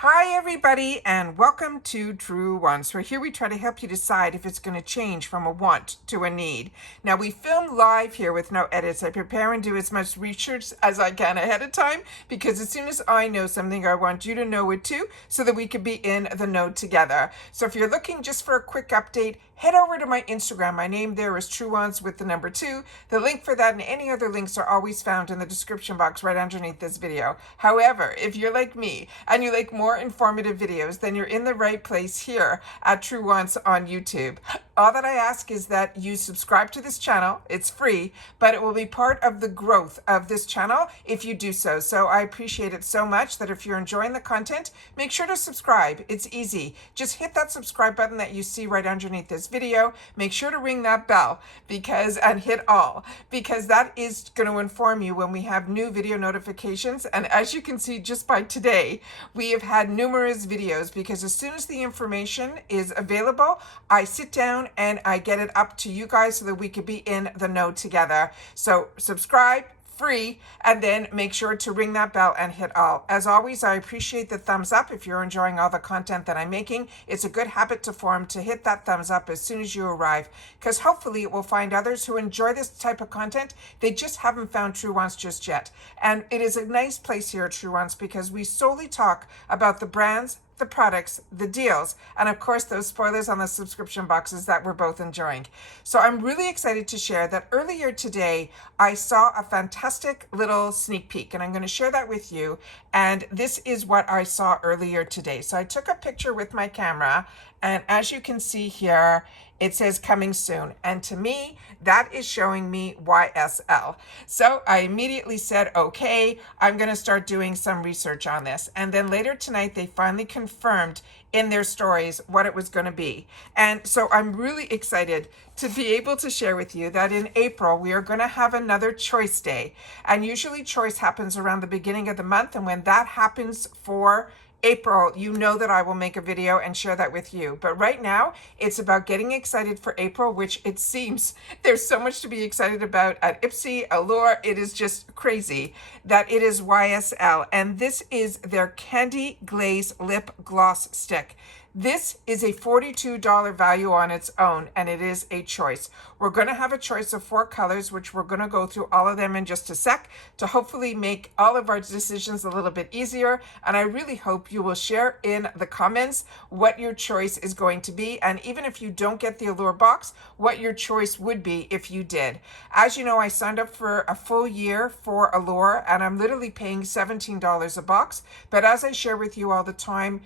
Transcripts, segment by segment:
Hi everybody and welcome to Truewants, where here we try to help you decide if it's going to change from a want to a need. Now we film live here with no edits. I prepare and do as much research as I can ahead of time because as soon as I know something I want you to know it too so that we could be in the know together. So if you're looking just for a quick update, head over to my Instagram. My name there is Truewants with the number 2. The link for that and any other links are always found in the description box right underneath this video. However, if you're like me and you like more informative videos, then you're in the right place here at Truewants on YouTube. All that I ask is that you subscribe to this channel. It's free, but it will be part of the growth of this channel if you do so. So I appreciate it so much that if you're enjoying the content, make sure to subscribe. It's easy. Just hit that subscribe button that you see right underneath this video. Make sure to ring that bell and hit all, because that is going to inform you when we have new video notifications. And as you can see just by today, we have had numerous videos because as soon as the information is available, I sit down and I get it up to you guys so that we could be in the know together. So subscribe, free, and then make sure to ring that bell and hit all. As always, I appreciate the thumbs up if you're enjoying all the content that I'm making. It's a good habit to form to hit that thumbs up as soon as you arrive, because hopefully it will find others who enjoy this type of content. They just haven't found Truewants just yet. And it is a nice place here at Truewants because we solely talk about the brands, the products, the deals, and of course those spoilers on the subscription boxes that we're both enjoying. So I'm really excited to share that earlier today I saw a fantastic little sneak peek, and I'm going to share that with you. And this is what I saw earlier today. So I took a picture with my camera, and as you can see here, it says coming soon. And to me, that is showing me YSL. So I immediately said, okay, I'm going to start doing some research on this. And then later tonight, they finally confirmed in their stories what it was going to be. And so I'm really excited to be able to share with you that in April, we are going to have another choice day. And usually choice happens around the beginning of the month. And when that happens for April, you know that I will make a video and share that with you. But right now, it's about getting excited for April, which it seems there's so much to be excited about at Ipsy, Allure. It is just crazy that it is YSL. And this is their Candy Glaze Lip Gloss Stick. This is a $42 value on its own, and it is a choice. We're going to have a choice of 4 colors, which we're going to go through all of them in just a sec to hopefully make all of our decisions a little bit easier. And I really hope you will share in the comments what your choice is going to be. And even if you don't get the Allure box, what your choice would be if you did. As you know, I signed up for a full year for Allure, and I'm literally paying $17 a box. But as I share with you all the time,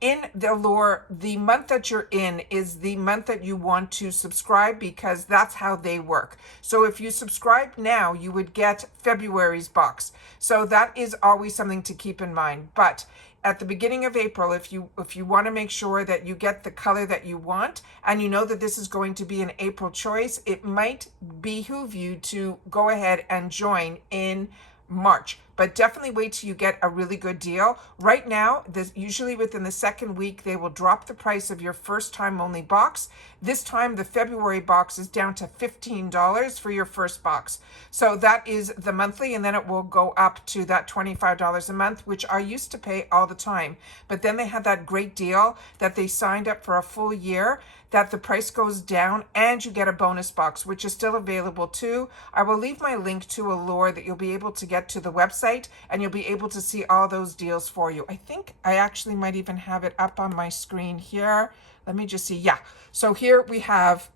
in the Allure, the month that you're in is the month that you want to subscribe because that's how they work. So if you subscribe now, you would get February's box. So that is always something to keep in mind. But at the beginning of April, if you want to make sure that you get the color that you want and you know that this is going to be an April choice, it might behoove you to go ahead and join in March. But definitely wait till you get a really good deal. Right now, usually within the second week, they will drop the price of your first time only box. This time, the February box is down to $15 for your first box. So that is the monthly, and then it will go up to that $25 a month, which I used to pay all the time. But then they had that great deal that they signed up for a full year, that the price goes down and you get a bonus box, which is still available too. I will leave my link to Allure that you'll be able to get to the website and you'll be able to see all those deals for you. I think I actually might even have it up on my screen here. Let me just see. Yeah. So here we have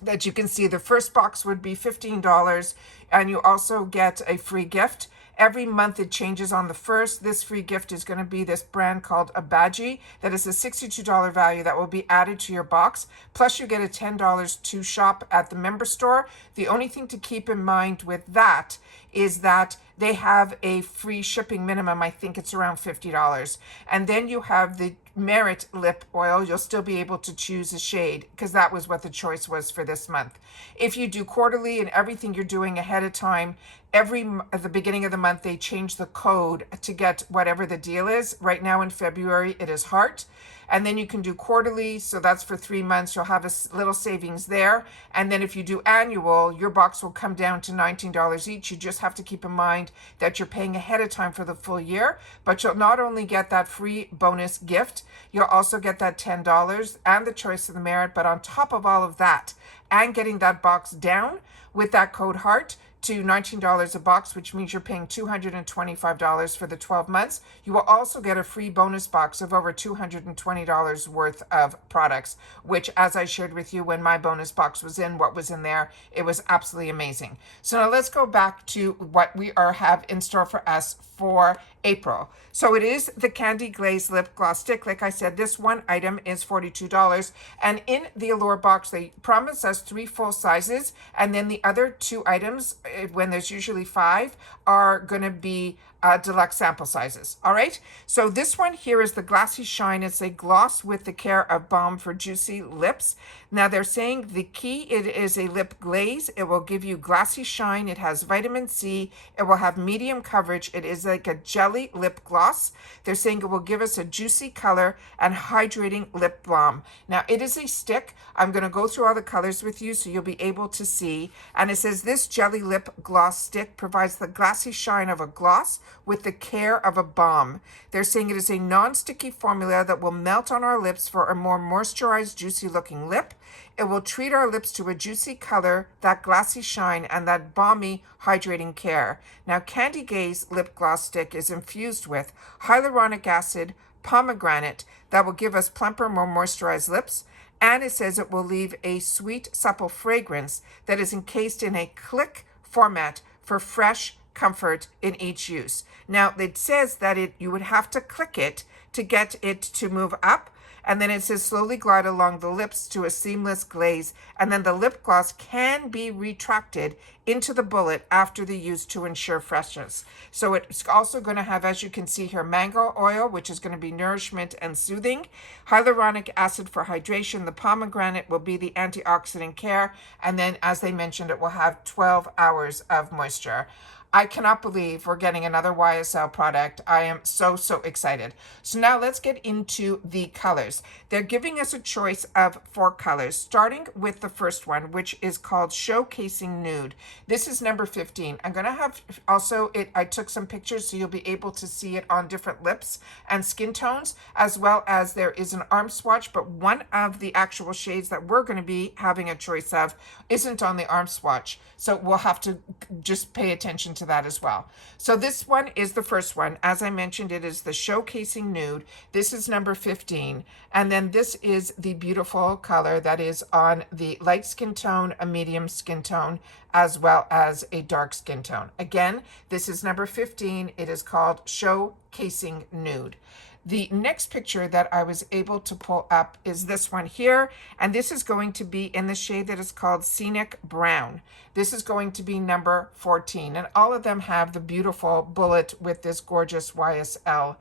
that you can see the first box would be $15 and you also get a free gift. Every month it changes on the first. This free gift is going to be this brand called Abaji. That is a $62 value that will be added to your box. Plus you get a $10 to shop at the member store. The only thing to keep in mind with that is that they have a free shipping minimum. I think it's around $50. And then you have the Merit lip oil, you'll still be able to choose a shade because that was what the choice was for this month. If you do quarterly and everything you're doing ahead of time, at the beginning of the month, they change the code to get whatever the deal is. Right now in February, it is heart. And then you can do quarterly, so that's for 3 months. You'll have a little savings there. And then if you do annual, your box will come down to $19 each. You just have to keep in mind that you're paying ahead of time for the full year, but you'll not only get that free bonus gift, you'll also get that $10 and the choice of the merit. But on top of all of that, and getting that box down with that code HEART, to $19 a box, which means you're paying $225 for the 12 months. You will also get a free bonus box of over $220 worth of products, which, as I shared with you when my bonus box was in, what was in there, it was absolutely amazing. So now let's go back to what we have in store for us for April. So it is the Candy Glaze Lip Gloss Stick. Like I said, this one item is $42. And in the Allure box, they promise us 3 full sizes. And then the other 2 items, when there's usually 5, are going to be deluxe sample sizes. All right. So this one here is the Glassy Shine. It's a gloss with the care of balm for juicy lips. Now they're saying the key, it is a lip glaze. It will give you glassy shine. It has vitamin C. It will have medium coverage. It is like a jelly lip gloss. They're saying it will give us a juicy color and hydrating lip balm. Now it is a stick. I'm going to go through all the colors with you so you'll be able to see. And it says this jelly lip gloss stick provides the glassy shine of a gloss with the care of a balm. They're saying it is a non-sticky formula that will melt on our lips for a more moisturized, juicy looking lip. It will treat our lips to a juicy color, that glassy shine, and that balmy, hydrating care. Now, Candy Glaze Lip Gloss Stick is infused with hyaluronic acid, pomegranate, that will give us plumper, more moisturized lips. And it says it will leave a sweet, supple fragrance that is encased in a click format for fresh comfort in each use. Now, it says that you would have to click it to get it to move up. And then it says slowly glide along the lips to a seamless glaze. And then the lip gloss can be retracted into the bullet after the use to ensure freshness. So it's also going to have, as you can see here, mango oil, which is going to be nourishment and soothing. Hyaluronic acid for hydration. The pomegranate will be the antioxidant care. And then, as they mentioned, it will have 12 hours of moisture. I cannot believe we're getting another YSL product. I am so excited. So now let's get into the colors. They're giving us a choice of 4 colors, starting with the first one, which is called Showcasing Nude. This is number 15. I'm going to have also, I took some pictures so you'll be able to see it on different lips and skin tones, as well as there is an arm swatch, but one of the actual shades that we're going to be having a choice of isn't on the arm swatch. So we'll have to just pay attention to that as well. So this one is the first one. As I mentioned, it is the Showcasing Nude. This is number 15. And then this is the beautiful color that is on the light skin tone, a medium skin tone, as well as a dark skin tone. Again, this is number 15. It is called Showcasing Nude. The next picture that I was able to pull up is this one here, and this is going to be in the shade that is called Scenic Brown. This is going to be number 14, and all of them have the beautiful bullet with this gorgeous YSL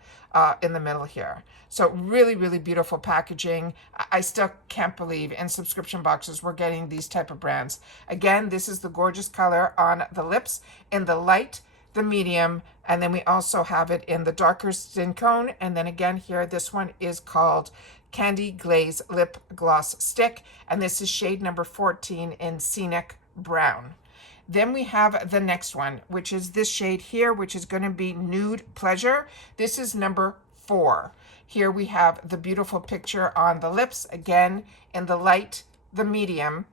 in the middle here. So really beautiful packaging. I still can't believe in subscription boxes we're getting these type of brands. Again, this is the gorgeous color on the lips in the light, the medium, and then we also have it in the darker skin tone. And then again here, this one is called Candy Glaze Lip Gloss Stick, and this is shade number 14 in Scenic Brown. Then we have the next one, which is this shade here, which is going to be Nude Pleasure. This is number 4. Here we have the beautiful picture on the lips, again in the light, the medium,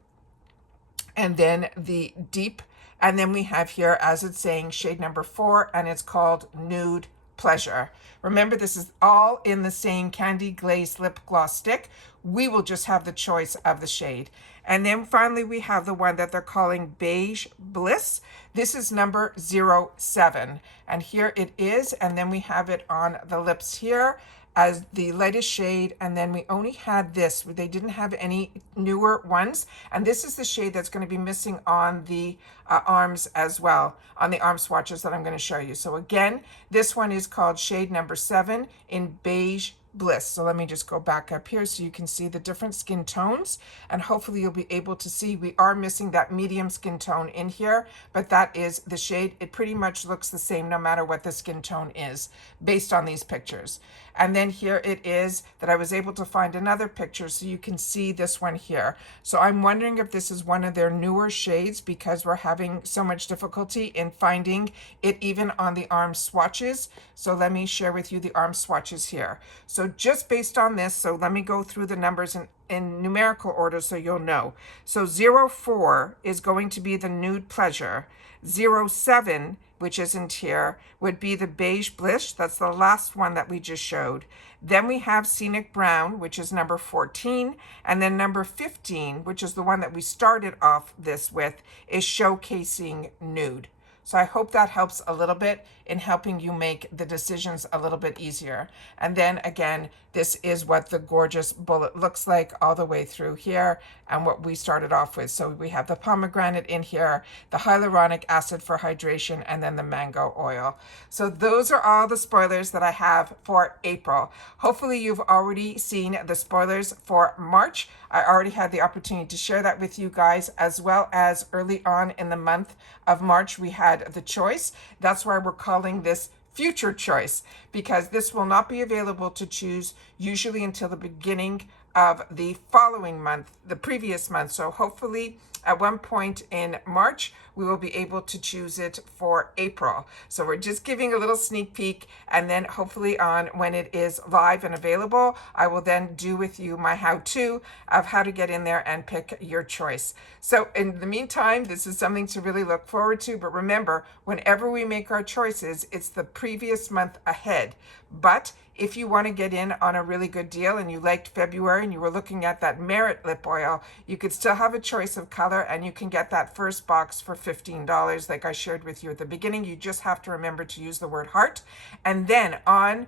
and then the deep. And then we have here, as it's saying, shade number 4, and it's called Nude Pleasure. Remember, this is all in the same Candy Glaze Lip Gloss Stick. We will just have the choice of the shade. And then finally, we have the one that they're calling Beige Bliss. This is number 07. And here it is. And then we have it on the lips here as the lightest shade, and then we only had this. They didn't have any newer ones, and this is the shade that's going to be missing on the arms as well, on the arm swatches that I'm going to show you. So again, this one is called shade number 7 in Beige Bliss. So let me just go back up here so you can see the different skin tones, and hopefully you'll be able to see we are missing that medium skin tone in here, but that is the shade. It pretty much looks the same no matter what the skin tone is based on these pictures. And then here it is that I was able to find another picture so you can see this one here. So I'm wondering if this is one of their newer shades because we're having so much difficulty in finding it even on the arm swatches. So let me share with you the arm swatches here. So just based on this, so let me go through the numbers in numerical order so you'll know. So 04 is going to be the Nude Pleasure. 07, which isn't here, would be the Beige Bliss. That's the last one that we just showed. Then we have Scenic Brown, which is number 14. And then number 15, which is the one that we started off this with, is Showcasing Nude. So I hope that helps a little bit in helping you make the decisions a little bit easier. And then again, this is what the gorgeous bullet looks like all the way through here and what we started off with. So we have the pomegranate in here, the hyaluronic acid for hydration, and then the mango oil. So those are all the spoilers that I have for April. Hopefully you've already seen the spoilers for March. I already had the opportunity to share that with you guys, as well as early on in the month of March, we had the choice. That's why we're calling this future choice, because this will not be available to choose usually until the beginning of the following month, the previous month. So hopefully at one point in March, we will be able to choose it for April. So we're just giving a little sneak peek, and then hopefully on when it is live and available, I will then do with you my how-to of how to get in there and pick your choice. So in the meantime, this is something to really look forward to. But remember, whenever we make our choices, it's the previous month ahead. But if you want to get in on a really good deal and you liked February and you were looking at that Merit lip oil, you could still have a choice of color, and you can get that first box for $15 like I shared with you at the beginning. You just have to remember to use the word heart. And then on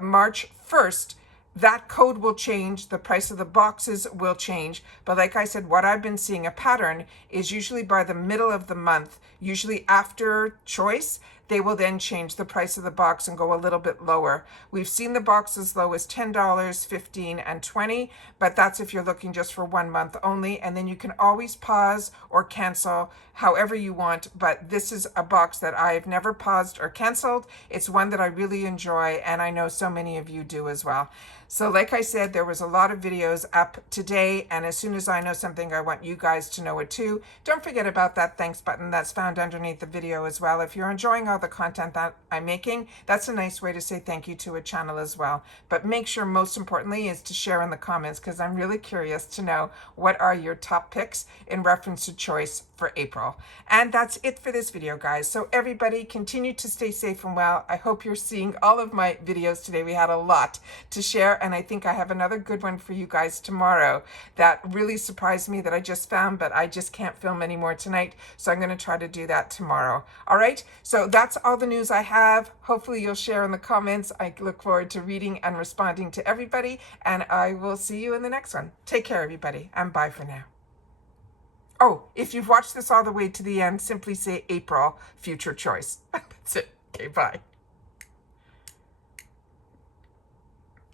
March 1st, that code will change, the price of the boxes will change. But like I said, what I've been seeing a pattern is usually by the middle of the month, usually after choice, they will then change the price of the box and go a little bit lower. We've seen the box as low as $10, $15, and $20, but that's if you're looking just for 1 month only. And then you can always pause or cancel however you want. But this is a box that I've never paused or canceled. It's one that I really enjoy, and I know so many of you do as well. So like I said, there was a lot of videos up today, and as soon as I know something, I want you guys to know it too. Don't forget about that thanks button that's found underneath the video as well. If you're enjoying all the content that I'm making, that's a nice way to say thank you to a channel as well. But make sure, most importantly, is to share in the comments, because I'm really curious to know what are your top picks in reference to choice for April. And that's it for this video, guys. So everybody continue to stay safe and well. I hope you're seeing all of my videos today. We had a lot to share, and I think I have another good one for you guys tomorrow that really surprised me that I just found, but I just can't film anymore tonight. So I'm going to try to do that tomorrow. All right. So that's all the news I have. Hopefully you'll share in the comments. I look forward to reading and responding to everybody, and I will see you in the next one. Take care, everybody, and bye for now. Oh, if you've watched this all the way to the end, simply say April, future choice. That's it. Okay, bye.